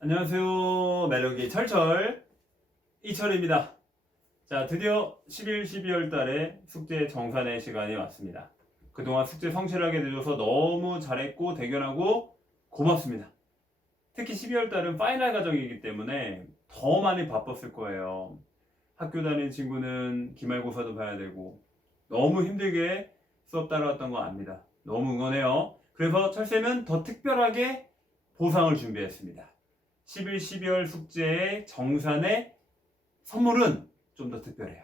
안녕하세요. 매력이 철철 이철입니다. 자, 드디어 11, 12월 달에 숙제 정산의 시간이 왔습니다. 그동안 숙제 성실하게 내줘서 너무 잘했고 대견하고 고맙습니다. 특히 12월 달은 파이널 과정이기 때문에 더 많이 바빴을 거예요. 학교 다니는 친구는 기말고사도 봐야 되고 너무 힘들게 수업 따라왔던 거 압니다. 너무 응원해요. 그래서 철쌤은 더 특별하게 보상을 준비했습니다. 11, 12월 숙제의 정산의 선물은 좀 더 특별해요.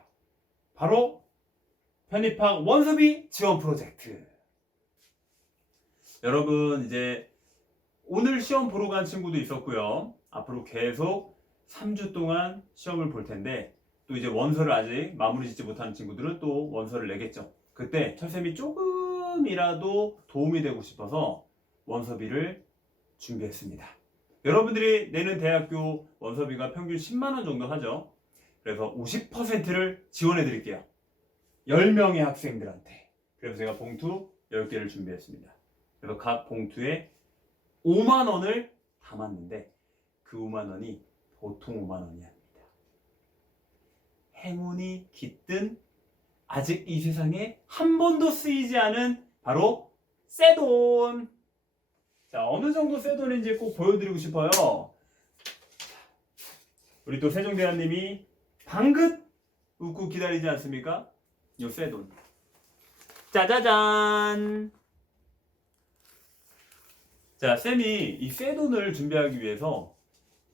바로 편입학 원서비 지원 프로젝트. 여러분 이제 오늘 시험 보러 간 친구도 있었고요. 앞으로 계속 3주 동안 시험을 볼 텐데 또 이제 원서를 아직 마무리 짓지 못한 친구들은 또 원서를 내겠죠. 그때 철쌤이 조금이라도 도움이 되고 싶어서 원서비를 준비했습니다. 여러분들이 내는 대학교 원서비가 평균 10만 원 정도 하죠. 그래서 50%를 지원해 드릴게요. 10명의 학생들한테. 그래서 제가 봉투 10개를 준비했습니다. 그래서 각 봉투에 5만 원을 담았는데 그 5만 원이 보통 5만 원이 아닙니다. 행운이 깃든 아직 이 세상에 한 번도 쓰이지 않은 바로 새 돈. 자, 어느 정도 새 돈인지 꼭 보여드리고 싶어요. 우리 또 세종대왕님이 방긋 웃고 기다리지 않습니까? 요새 돈. 짜자잔! 자, 쌤이 이새 돈을 준비하기 위해서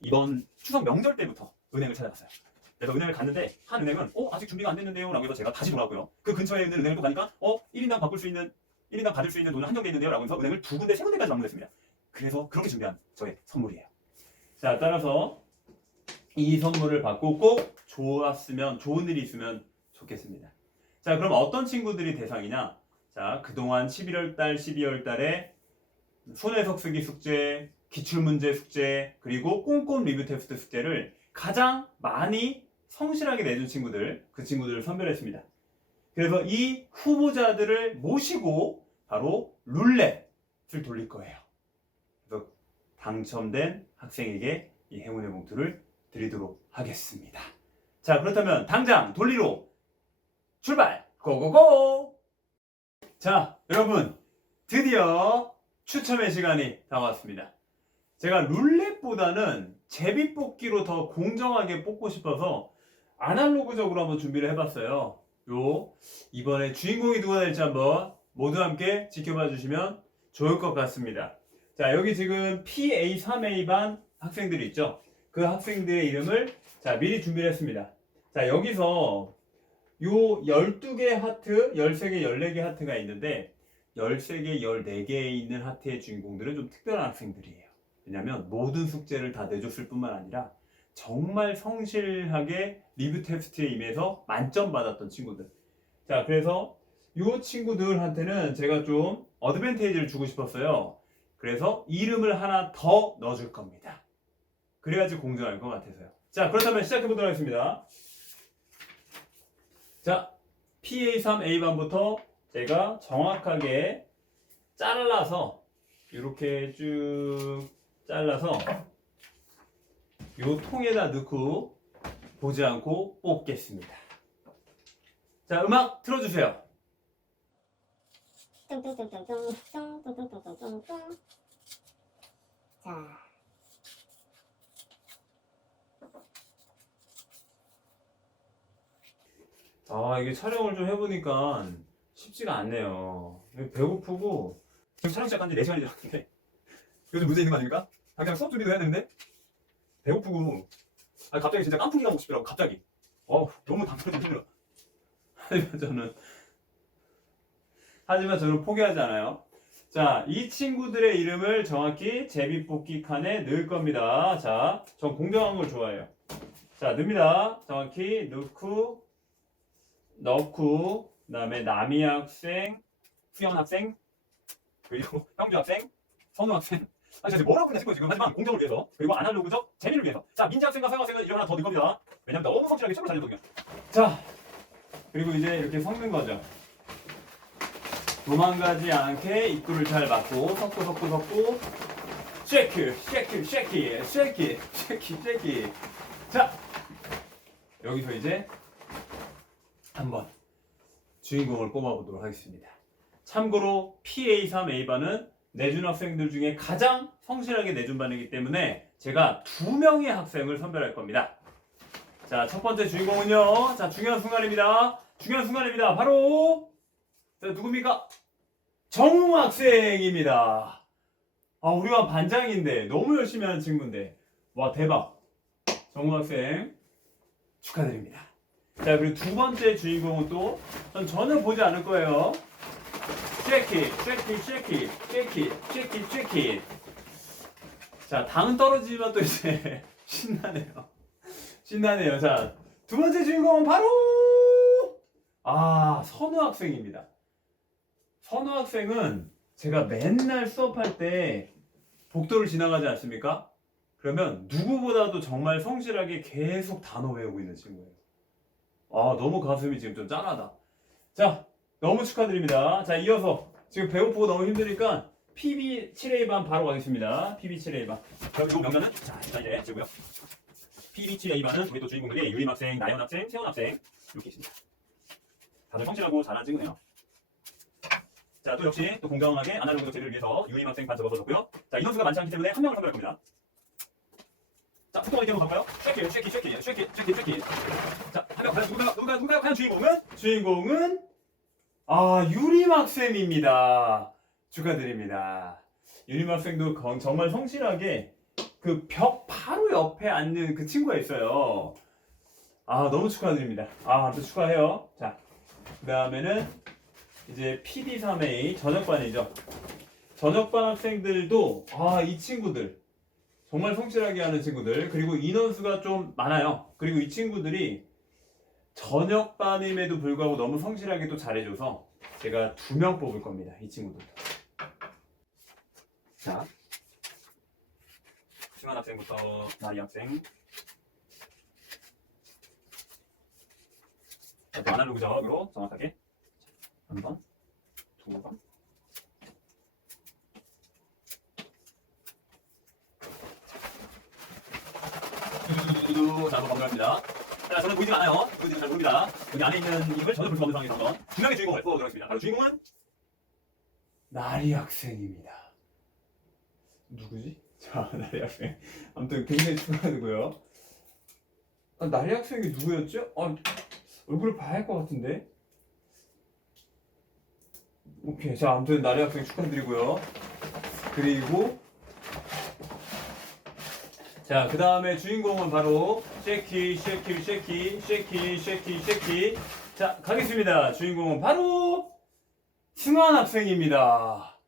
이번 추석 명절 때부터 은행을 찾아갔어요. 그래서 은행을 갔는데 한 은행은 어 아직 준비가 안 됐는데요 라고 해서 제가 다시 돌아왔고요. 그 근처에 있는 은행을 또 가니까 어 1인당 바꿀 수 있는 1인당 받을 수 있는 돈은 한정돼 있는데요 라고 해서 은행을 두 군데 세 군데까지 방문했습니다. 그래서 그렇게 준비한 저의 선물이에요. 자 따라서 이 선물을 받고 꼭 좋았으면 좋은 일이 있으면 좋겠습니다. 자 그럼 어떤 친구들이 대상이냐? 자 그동안 11월 달, 12월 달에 손해석 쓰기 숙제, 기출문제 숙제, 그리고 꼼꼼 리뷰 테스트 숙제를 가장 많이 성실하게 내준 친구들, 그 친구들을 선별했습니다. 그래서 이 후보자들을 모시고 바로 룰렛을 돌릴 거예요. 그래서 당첨된 학생에게 이 행운의 봉투를 드리도록 하겠습니다. 자, 그렇다면 당장 돌리로 출발! 고고고! 자, 여러분, 드디어 추첨의 시간이 다가왔습니다. 제가 룰렛보다는 제비뽑기로 더 공정하게 뽑고 싶어서 아날로그적으로 한번 준비를 해봤어요. 요 이번에 주인공이 누가 될지 한번 모두 함께 지켜봐 주시면 좋을 것 같습니다. 자 여기 지금 PA3A 반 학생들이 있죠. 그 학생들의 이름을 자 미리 준비를 했습니다. 자 여기서 요 12개 하트, 13개, 14개 하트가 있는데 13개, 14개에 있는 하트의 주인공들은 좀 특별한 학생들이에요. 왜냐면 모든 숙제를 다 내줬을 뿐만 아니라 정말 성실하게 리뷰 테스트에 임해서 만점 받았던 친구들. 자, 그래서 이 친구들한테는 제가 좀 어드밴테이지를 주고 싶었어요. 그래서 이름을 하나 더 넣어줄 겁니다. 그래야지 공정할 것 같아서요. 자, 그렇다면 시작해 보도록 하겠습니다. 자, PA3A반부터 제가 정확하게 잘라서 이렇게 쭉 잘라서 요 통에다 넣고 보지 않고 뽑겠습니다. 자, 음악 틀어주세요. 뚱뚱뚱뚱뚱뚱뚱뚱뚱뚱뚱 자 아, 이게 촬영을 좀 해보니까 쉽지가 않네요. 배고프고, 지금 촬영 시작한 지 4시간이 지났는데, 요즘 문제 있는 거 아닙니까? 당장 수업 준비도 해야 되는데, 배고프고, 아 갑자기 진짜 깐풍기가 먹고 싶더라고, 갑자기. 어우, 너무 단순해서 힘들어. 하지만 저는, 하지만 저는 포기하지 않아요. 자, 이 친구들의 이름을 정확히 제비뽑기 칸에 넣을 겁니다. 자, 전 공정한 걸 좋아해요. 자, 넣습니다. 정확히 넣고, 넣고 그 다음에 남이 학생, 수연 학생, 그리고 형주 학생, 선우 학생. 아 진짜 뭐라고 했나 싶어요 지금 하지만 공정을 위해서 그리고 아날로그적 재미를 위해서 자 민지 학생과 서영 학생은 이름 하나 더 넣을 겁니다 왜냐면 너무 성실하게 시험을 잘 줬거든요 자 그리고 이제 이렇게 섞는 거죠 도망가지 않게 입구를 잘 막고 섞고 섞고 섞고 쉐이크, 쉐이크, 쉐이크, 쉐이크, 쉐이크, 쉐이크. 자, 여기서 이제 한번 주인공을 뽑아보도록 하겠습니다. 참고로 PA3A반은 내준 학생들 중에 가장 성실하게 내준 반이기 때문에 제가 두 명의 학생을 선별할 겁니다. 자, 첫 번째 주인공은요. 자, 중요한 순간입니다. 중요한 순간입니다. 바로 자, 누굽니까? 정우 학생입니다. 아, 우리가 반장인데 너무 열심히 하는 친구인데 와 대박. 정우 학생 축하드립니다. 자, 그리고 두 번째 주인공은 또 전 전혀 보지 않을 거예요. 쉐키, 쉐키, 쉐키, 쉐키, 쉐키, 쉐키. 자, 당은 떨어지지만 또 이제 신나네요. 신나네요. 자, 두 번째 주인공은 바로 아, 선우 학생입니다. 선우 학생은 제가 맨날 수업할 때 복도를 지나가지 않습니까? 그러면 누구보다도 정말 성실하게 계속 단어 외우고 있는 친구예요. 아, 너무 가슴이 지금 좀 짠하다. 자, 너무 축하드립니다. 자, 이어서 지금 배고프고 너무 힘드니까 PB 7A반 바로 가겠습니다. PB 7A반. 그럼 이 명단은 자, 일단 이제 지고요. PB 7A반은 우리 또 주인공들이 유임 학생, 나연 학생, 세원 학생 이렇게 있습니다. 다들 성실하고 잘한 친구네요. 자, 또 역시 또 공정하게 아날로그 제를 위해서 유임 학생 반 적어줬고요. 자, 인원수가 많지 않기 때문에 한 명을 선별할 겁니다. 자, 뚜껑 이렇게 볼까요? 쉐키, 쉐키, 쉐키, 쉐키, 쉐키, 쉐키. 자, 한 명 과연 누가, 누가, 누가, 과연 주인공은? 주인공은 아, 유림 학생입니다. 축하드립니다. 유림 학생도 건- 정말 성실하게 그 벽 바로 옆에 앉는 그 친구가 있어요. 아, 너무 축하드립니다. 아, 아무튼 축하해요. 자, 그 다음에는 이제 PD3A 전역반이죠. 전역반 학생들도 아, 이 친구들 정말 성실하게 하는 친구들 그리고 인원수가 좀 많아요. 그리고 이 친구들이 전역반임에도 불구하고 너무 성실하게 또 잘해줘서 제가 두 명 뽑을 겁니다. 이 친구들. 자, 승환 학생부터 나리 학생. 자, 또 아날로그적으로 정확하게 한 번, 두 번. 두두두두두 자, 한번 건강합니다. 자, 저는 보이지 않아요. 보이지 잘 모릅니다. 여기 안에 있는 이걸 전혀 볼수 없는 상황에서 한번 두 명의 주인공을 뽑아보도록 하겠습니다. 바로 주인공은 나리 학생입니다. 누구지? 자, 나리 학생. 아무튼 굉장히 축하드고요. 아, 나리 학생이 누구였죠? 아, 얼굴을 봐야 할 것 같은데. 오케이. 자, 아무튼 나리 학생 축하드리고요. 그리고 자, 그 다음에 주인공은 바로 쉐키, 쉐키, 쉐키, 쉐키, 쉐키, 쉐키. 자, 가겠습니다. 주인공은 바로 승환 학생입니다.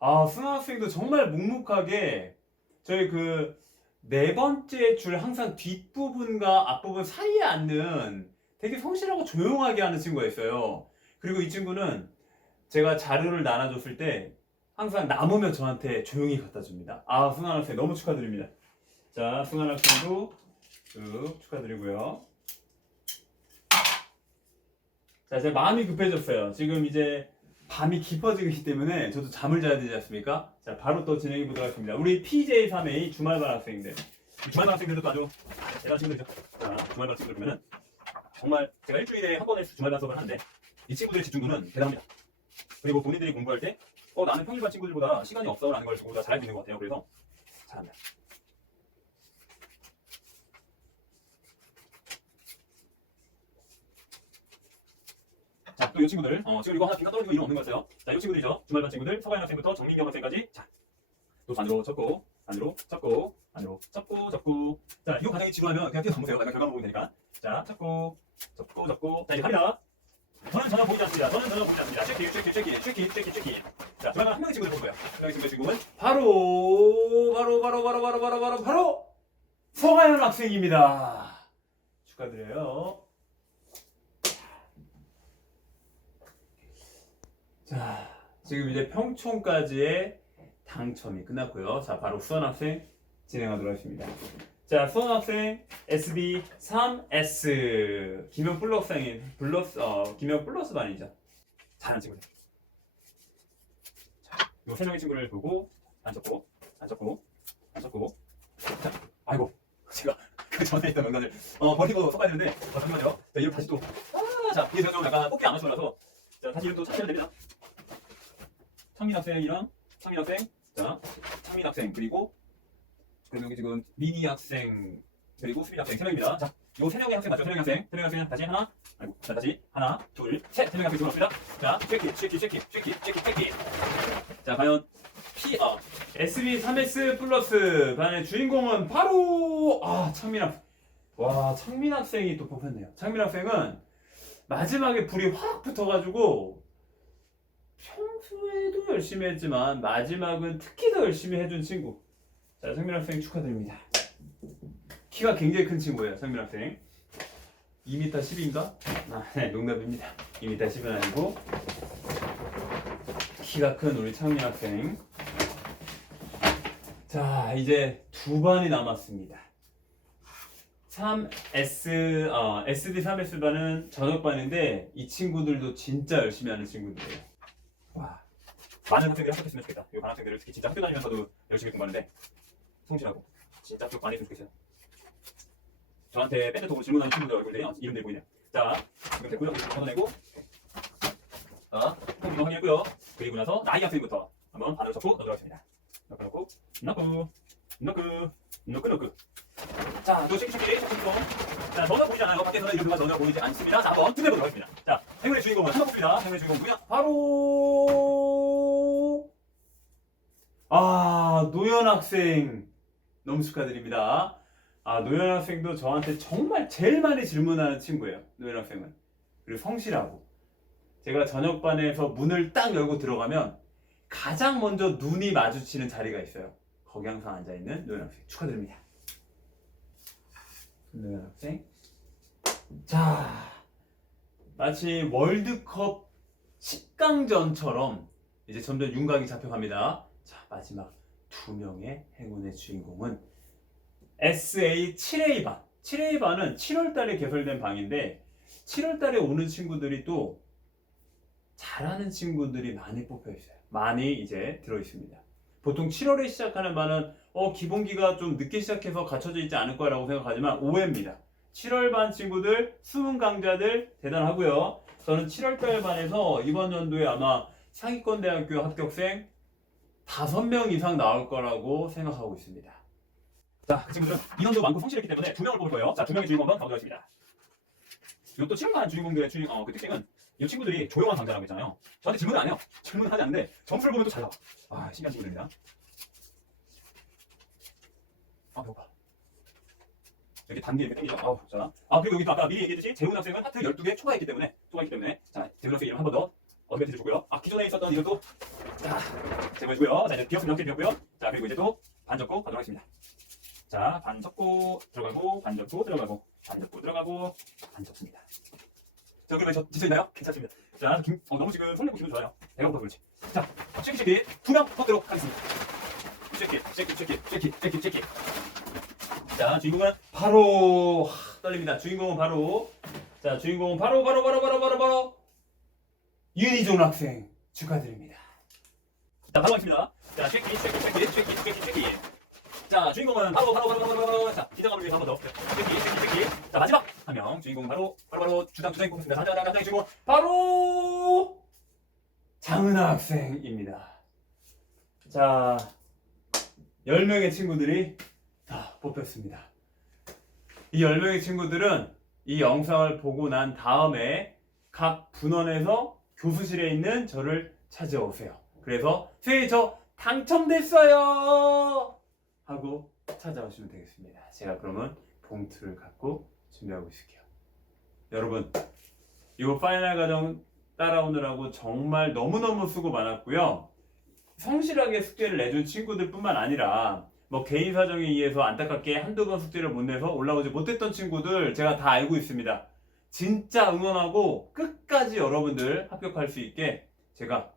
아, 승환 학생도 정말 묵묵하게 저희 그 네 번째 줄 항상 뒷부분과 앞부분 사이에 앉는 되게 성실하고 조용하게 하는 친구가 있어요. 그리고 이 친구는 제가 자료를 나눠줬을 때 항상 남으면 저한테 조용히 갖다 줍니다. 아, 승환 학생 너무 축하드립니다. 자, 승환 학생도 쭉 축하드리고요. 자, 제 마음이 급해졌어요. 지금 이제 밤이 깊어지기 때문에 저도 잠을 자야 되지 않습니까? 자, 바로 또 진행해 보도록 하겠습니다. 우리 PJ3A 주말반 학생들. 이 주말반 학생들도 또 아주 대단한 친구들이죠. 자, 주말반 친구들 보면은 정말 제가 일주일에 한 번에 주말반 수업을 하는데 이 친구들의 집중도는 대단합니다. 그리고 본인들이 공부할 때 어, 나는 평일반 친구들보다 시간이 없어 라는 걸 보다 잘할 수 있는 것 같아요. 그래서 잘합니다. 자, 또 이 친구들, 어, 지금 이거 하나 비가 떨어지고 이름 없는 거였어요. 자, 이 친구들이죠. 주말반 친구들, 서가연 학생부터 정민경 학생까지. 자, 또 안으로 쳤고, 안으로 쳤고, 안으로 쳤고, 접고. 자, 이거 과정이 지루하면 그냥 뛰어서 보세요. 내가 결과만 보면 되니까. 자, 쳤고, 접고, 접고. 자, 이제 갑니다. 전혀 보이지 않습니다. 저는 전혀 보이지 않습니다. 체키, 체키, 체키, 체키, 체키, 체키. 자, 그러면 한 명의 친구를 볼 거야. 한 명의 친구의 주인공은 바로, 바로, 바로, 바로, 바로, 바로, 바로, 바로 성하연 학생입니다. 축하드려요. 자, 지금 이제 평촌까지의 당첨이 끝났고요. 자, 바로 수원 학생 진행하도록 하겠습니다. 자, 수원 학생 SB 3S 김현 플러스 학생 플러스 어 김현 플러스 반이죠. 잘한 친구들. 자, 요세 명의 친구를 보고 잡고 안 잡고 자 아이고 제가 그 전에 있던 명단을 어 버리고 섞어야 되는데 어, 잠시만요. 자 이름 다시 또 아 자 이게 제가 좀 약간 뽑기 안 맞춰놔서. 자 다시 이름 또 찾아야 됩니다. 창민 학생이랑 창민 학생 자 창민 학생 그리고 여기 지금 미니 학생 그리고 수빈 학생 세 명입니다. 자 요세 명의 학생 맞죠? 세 명의 학생. 세 명의 학생 다시 하나. 아이고 자 다시 하나 둘 셋 세 명의 학생 들어갑니다. 자 쉐키 쉐키 쉐키 쉐키 쉐키 쉐키. 자 과연 P 어 SB 3S 플러스 반의 주인공은 바로 아 창민 학생 와 창민 학생이 또 뽑혔네요. 창민 학생은 마지막에 불이 확 붙어가지고 평소에도 열심히 했지만 마지막은 특히 더 열심히 해준 친구 자 창민 학생 축하드립니다. 키가 굉장히 큰 친구예요 창민 학생 2m 10인가? 아, 네, 농담입니다. 2m 10은 아니고 키가 큰 우리 창민 학생 자 이제 두 반이 남았습니다. 3S 어, SD 3S 반은 저녁 반인데 이 친구들도 진짜 열심히 하는 친구들이에요. 와 많은 학생들이 합격했으면 좋겠다. 이 반 학생들을 특히 진짜 학교 다니면서도 열심히 공부하는데 성실하고 진짜 합격 많이 했으면 좋겠어요. 저한테 밴드톡으로 질문하는 친구들 얼굴들이 어, 이름들이 보이네요. 자 지금 됐고요 걷어내고 자 통기도 확인했고요. 그리고 나서 나이 학생부터 한번 접고 넣도록 하겠습니다. 넣고 넣고 넣고 넣고 넣고 자또 쉐키쉐키 쉐키쉐키 자 전혀 보이지 않아요. 밖에서는 이름가 전혀 보이지 않습니다. 자 한번 투대보도록 하겠습니다. 자 행운의 주인공은 한번 봅니다. 행운의 주인공 누구냐? 바로 아 노현 학생 너무 축하드립니다 아 노현 학생도 저한테 정말 제일 많이 질문하는 친구예요 노현 학생은 그리고 성실하고 제가 저녁반에서 문을 딱 열고 들어가면 가장 먼저 눈이 마주치는 자리가 있어요. 거기 항상 앉아 있는 노현 학생 축하드립니다. 노현 학생. 자, 마치 월드컵 10강전처럼 이제 점점 윤곽이 잡혀갑니다. 자, 마지막 두 명의 행운의 주인공은 SA 7A 반. 7A 반은 7월 달에 개설된 방인데 7월 달에 오는 친구들이 또 잘하는 친구들이 많이 뽑혀 있어요. 많이 이제 들어 있습니다. 보통 7월에 시작하는 반은 어 기본기가 좀 늦게 시작해서 갖춰져 있지 않을 거라고 생각하지만 오해입니다. 7월 반 친구들 숨은 강자들 대단하고요. 저는 7월 달 반에서 이번 연도에 아마 상위권 대학교 합격생 5명 이상 나올 거라고 생각하고 있습니다. 자, 그 친구들은 인원도 많고 성실했기 때문에 두 명을 뽑을 거예요. 자, 두 명의 주인공 한번 가보겠습니다. 이것도 7월 반 주인공들의 주인, 어, 그 특징은 이 친구들이 조용한 강자라고 했잖아요. 저한테 질문을 안 해요. 질문을 하지 않는데 점수를 보면 또 잘 나와. 아, 신기한 친구들입니다. 아, 배고파. 여기 단계 이렇게 땡기죠. 아우, 자. 아, 그리고 여기 또 아까 미리 얘기했듯이 재훈 학생은 하트 12개 초과했기 때문에, 초과했기 때문에. 자, 재훈 학생 이름 한번 더. 어드밴티지 주고요. 아, 기존에 있었던 이름도. 자, 제거해주고요. 자, 이제 비었으면 이렇게 비었고요. 자, 그리고 이제 또 반 접고 가도록 하겠습니다. 자, 반 접고 들어가고, 반 접고 들어가고, 반 접고 들어가고, 반 접습니다. 자, 그러면 저 지쳐있나요? 괜찮습니다. 자, 김, 어, 너무 지금 설레고 기분 좋아요. 배가 고파 그렇지. 자, 쉐키 쉐키 두명 뽑도록 하겠습니다. 쉐키, 쉐키, 쉐키, 쉐키, 쉐키, 쉐키. 자, 주인공은 바로 하, 떨립니다. 주인공은 바로 자, 주인공은 바로 바로 바로 바로 바로 바로 윤희종 학생 축하드립니다. 자, 바로 하겠습니다. 자, 쉐키, 쉐키, 쉐키, 쉐키, 쉐키, 쉐키. 자, 주인공은 바로 바로 바로 바로 바로 바로 자, 기자감을 위해서 한 번 더. 쉐키, 쉐키, 쉐키. 자, 마지막 한 명. 주인공은 바로 바로 바로 주장 주장이 뽑혔습니다. 자, 자, 자, 자, 주인공 바로 장은하 학생입니다. 자, 10명의 친구들이 다 뽑혔습니다. 이 10명의 친구들은 이 영상을 보고 난 다음에 각 분원에서 교수실에 있는 저를 찾아오세요. 그래서 선생님 저 당첨됐어요! 하고 찾아오시면 되겠습니다. 제가 그러면 봉투를 갖고 준비하고 있을게요. 여러분, 이거 파이널 과정 따라오느라고 정말 너무너무 수고 많았고요. 성실하게 숙제를 내준 친구들 뿐만 아니라 뭐 개인 사정에 의해서 안타깝게 한두 번 숙제를 못 내서 올라오지 못했던 친구들 제가 다 알고 있습니다. 진짜 응원하고 끝까지 여러분들 합격할 수 있게 제가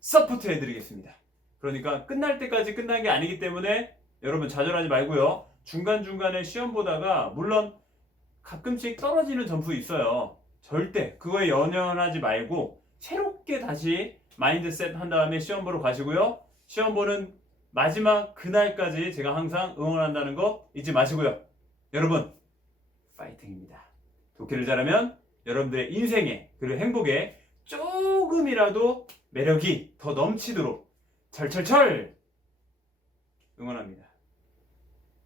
서포트 해드리겠습니다. 그러니까 끝날 때까지 끝난 게 아니기 때문에 여러분 좌절하지 말고요. 중간중간에 시험 보다가 물론 가끔씩 떨어지는 점수 있어요. 절대 그거에 연연하지 말고 새롭게 다시 마인드셋 한 다음에 시험 보러 가시고요. 시험 보는 마지막 그날까지 제가 항상 응원한다는 거 잊지 마시고요. 여러분, 파이팅입니다. 도끼를 잘하면 여러분들의 인생에 그리고 행복에 조금이라도 매력이 더 넘치도록 철철철 응원합니다.